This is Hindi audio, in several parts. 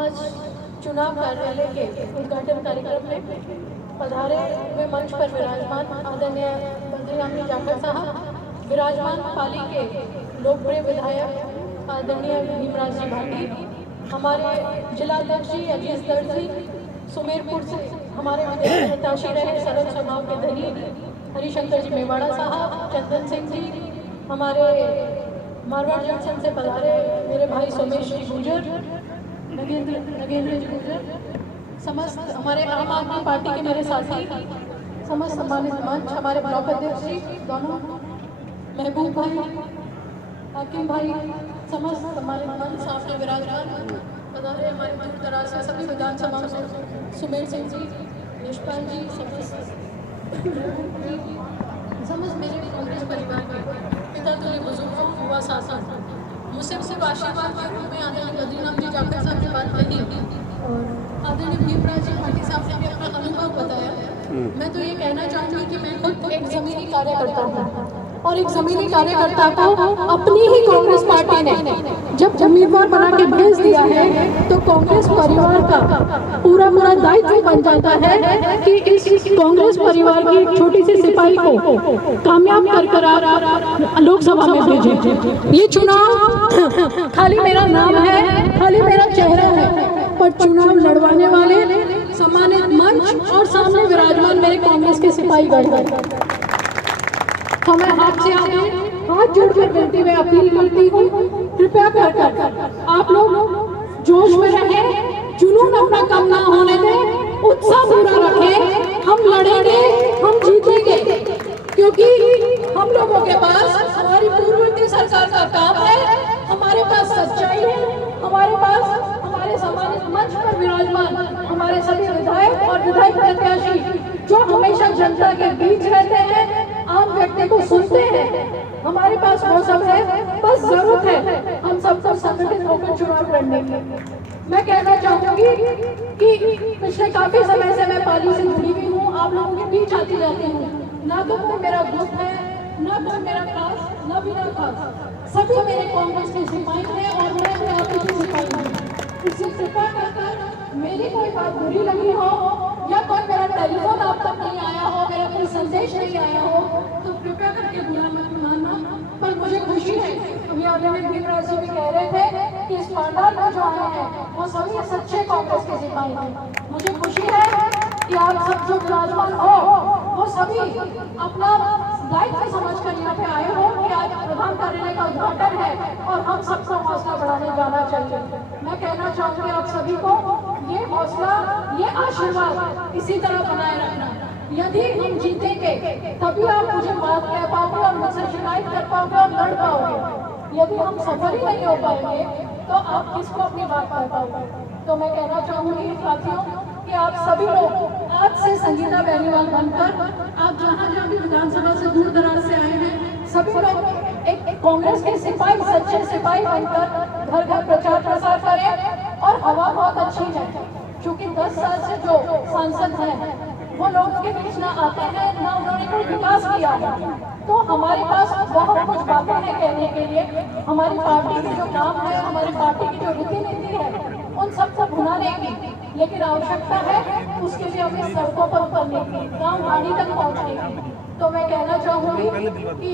आज चुनाव कार्यालय के उद्घाटन कार्यक्रम में पधारे हुए मंच पर विराजमान आदरणीय बद्रीराम जी जाखड़ साहब, विराजमान पाली के लोकप्रिय विधायक आदरणीय भीमराज जी भाटी, हमारे जिला अध्यक्ष जी अजीज दर्जी, सुमेरपुर से हमारे प्रत्याशी रहे सरल स्वभाव के धनी हरिशंकर जी मेवाड़ा साहब, चंदन सिंह जी, हमारे मारवाड़ जंक्शन से पधारे मेरे भाई सोमेश जी गुर्जर, नगेंद्र जी गुर्जर, समस्त हमारे आम आदमी पार्टी के मेरे साथी, समस्त सम्मानित मंच, हमारे ब्लॉक अध्यक्ष जी दोनों, महबूब भाई, हाकिम भाई, समस्त सम्मानित मंच सामने विराजमान पधारे हमारे दूर दराज से सभी विधानसभाओं से सुमेर सिंह जी, यशपाल जी, समस्त मेरे कांग्रेस परिवार के पिता तुल्य बुजुर्गों, युवा शासन, मुझसे सिर्फ आशीर्वाद के रूप में आदरणीय बद्रीराम जी जाखड़ साहब ने बात कही और आदरणीय भीमराज जी भाटी साहब ने भी अपना अनुभव बताया। मैं तो ये कहना चाहूँगी कि मैं खुद एक जमीनी कार्यकर्ता हूँ और एक जमीनी कार्यकर्ता को अपनी ही कांग्रेस पार्टी ने जब उम्मीदवार बना के भेज दिया है तो कांग्रेस परिवार का पूरा दायित्व बन जाता है कि इस कांग्रेस परिवार की एक छोटी सी सिपाही को कामयाब कर आप लोकसभा में भेजें। ये चुनाव खाली मेरा नाम है, खाली मेरा चेहरा है, पर चुनाव लड़वाने वाले सम्मानित मंच और सामने विराजमान मेरे कांग्रेस के सिपाही गण हमें हाथ से आगे हाथ जोड़कर विनती में अपील करती हूँ, कृपया कर आप लोग जोश में रहें, जुनून अपना कम ना होने दें, उत्साह पूरा रखें, हम लड़ेंगे, हम जीतेंगे, क्योंकि हम लोगों के पास हमारी पूर्ववर्ती सरकार का काम है, हमारे पास सच्चाई है, हमारे पास हमारे सम्मानित मंच पर विराजमान हमारे सभी विधायक और विधायक प्रत्याशी जो हमेशा जनता के बीच रहते हैं, आम व्यक्ति को सुनते हैं, हमारे पास वो सब है, बस जरूरत है हम सबको संगठित होकर चुनाव लड़ने की। मैं कहना चाहूंगी कि पिछले काफी समय से मैं पाली से जुड़ी हुई हूँ, आप लोगों के बीच आती जाती हूँ, ना तो कोई मेरा ग्रुप है, ना कोई मेरा खास, ना बिना खास, सभी मेरे कांग्रेस के सिपाही हैं और मैं भी आपकी सिपाही हूँ। इससे कृपा कर मेरी कोई बात बुरी लगी हो या कोई मेरा टेलीफोन आप तक नहीं आया हो, मेरा कोई संदेश नहीं आया हो, तो कृपया करके बुरा मत मानना। पर मुझे खुशी है, अभी आदरणीय भीमराज जी भी कह रहे थे कि इस पंडाल में जो आए हैं वो सभी सच्चे कांग्रेस के सिपाही हैं। मुझे खुशी है कि आप सब जो विराजमान हो वो सभी अपना दायित्व समझकर यहाँ पे आए हो कि आज प्रधान कार्यालय का उद्घाटन है और हम सबको हौसला बढ़ाने जाना चाहिए। मैं कहना चाहूँगी आप सभी को ये हौसला, ये आशीर्वाद इसी तरह बनाए रखना। यदि हम जीतेंगे तभी आप मुझे बात कह पाओगे और मुझसे शिकायत कर पाओगे और लड़ पाओगे। यदि हम सफल ही नहीं हो पाएंगे तो आप किसको अपनी बात कर पाओगे। तो मैं कहना चाहूँगी साथियों कि आप सभी लोग आज से संगीता बेनीवाल बनकर आप जहाँ भी विधानसभा से दूर दराज से आए हैं, सभी लोग एक कांग्रेस के सिपाही, सच्चे सिपाही बनकर घर घर प्रचार प्रसार करें। और हवा बहुत अच्छी है, क्योंकि 10 साल से जो सांसद हैं वो लोगों के बीच ना आते हैं, ना उन्होंने कोई विकास किया है, तो हमारे पास बहुत कुछ बातें हैं कहने के लिए। हमारी पार्टी की जो काम है, हमारी पार्टी की जो रीति नीति है, उन सबको भुलाने की, लेकिन आवश्यकता है उसके लिए हमें सड़कों पर उतरने की, गाँव गाड़ी तक पहुँचने की। तो मैं कहना चाहूँगी कि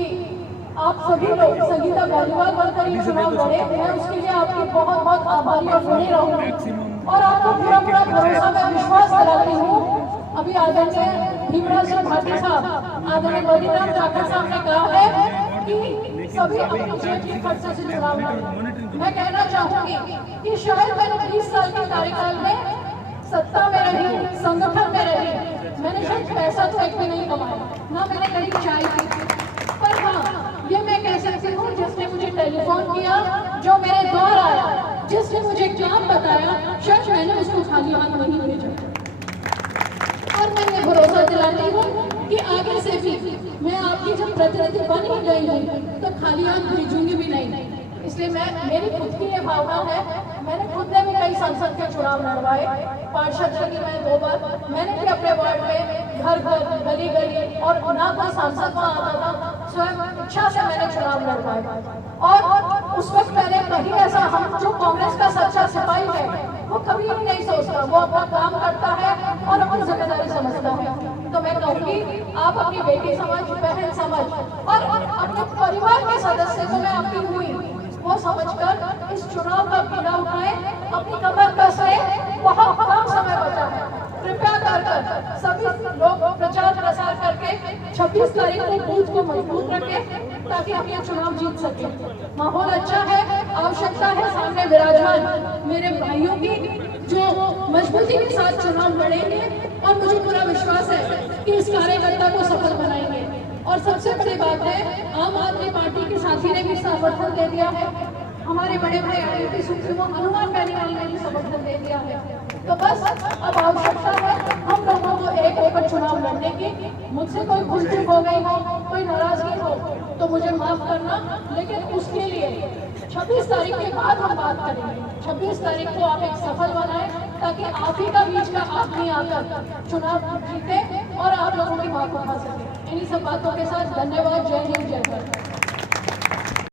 आप सभी लोग संगीता बेनीवाल बनकर ये चुनाव लड़े, मैं उसके लिए आपकी बहुत बहुत आभारी और ऋणी रहूँगी और आपको पूरा भरोसा मैं विश्वास कराती हूँ। अभी आदरणीय भीमराज जी भाटी साहब, आदरणीय बद्रीराम जाखड़ साहब ने कहा है कि सभी अपनी जेब के खर्चे से चुनाव लड़े। मैं कहना चाहूँगी कि शायद मैंने 20 साल के कार्यकाल में सत्ता में रही, संगठन में रही, मैंने शायद पैसा तो एक भी नहीं कमाया, ना मैंने कहीं चाय पी, पर हाँ ये मैं कह सकती हूँ जिसने मुझे टेलीफोन किया, जो मेरे द्वार आया, जिसने मुझे काम बताया, शायद मैंने उसको खाली हाथ नहीं भेजा। और मैं ये भरोसा दिलाती हूँ कि आगे से भी मैं आपकी जब प्रतिनिधि बन ही गई हूँ तो खाली हाथ भेजूंगी भी नहीं। इसलिए मेरी खुद की ये भावना है, मैंने खुद ने भी कई संसद के चुनाव लड़वाए, पार्षद रही मैं 2 बार, मैंने भी अपने वार्ड में घर घर, गली गली, और ना कोई सांसद वहाँ आता था, स्वयं इच्छा से मैंने चुनाव लड़वाए। और उस वक्त मैंने कहीं ऐसा, हम जो कांग्रेस का सच्चा सिपाही है वो कभी वो अपना काम करता है और अपनी जिम्मेदारी समझता है। तो मैं कहूँगी आप अपनी बेटी समझ, बहन समझ और अपने परिवार के सदस्य को मैं आपकी हुई वो समझकर इस चुनाव का बीड़ा उठाए, अपनी कमर कसे। बहुत कम समय बचा है, कृपया कर सभी लोग प्रचार प्रसार करके 26 तारीख को बूथ को मजबूत रखें ताकि हम ये चुनाव जीत सके। माहौल अच्छा है, आवश्यकता है सामने विराजमान मेरे भाइयों की जो मजबूती के साथ चुनाव लड़ेंगे और मुझे पूरा विश्वास है कि इस कार्यकर्ता को सफल बनाएंगे। और सबसे बड़ी बात है, आम आदमी पार्टी के साथी ने भी समर्थन दे दिया है, हमारे बड़े भाई आईटी सुप्रीमो हनुमान बेनीवाल ने भी समर्थन दे दिया है। तो बस अब आवश्यकता है हम लोगों को एक होकर चुनाव लड़ने की। मुझसे कोई भूल चूक हो गई हो, कोई नाराजगी हो तो मुझे माफ करना, लेकिन उसके लिए 26 तारीख के बाद हम बात करेंगे। 26 तारीख को आप एक सफल बनाएं ताकि आप ही का बीच का आदमी आकर चुनाव जीते और आप लोगों की बात उठा सके। इन्हीं सब बातों के साथ धन्यवाद। जय हिंद, जय भारत।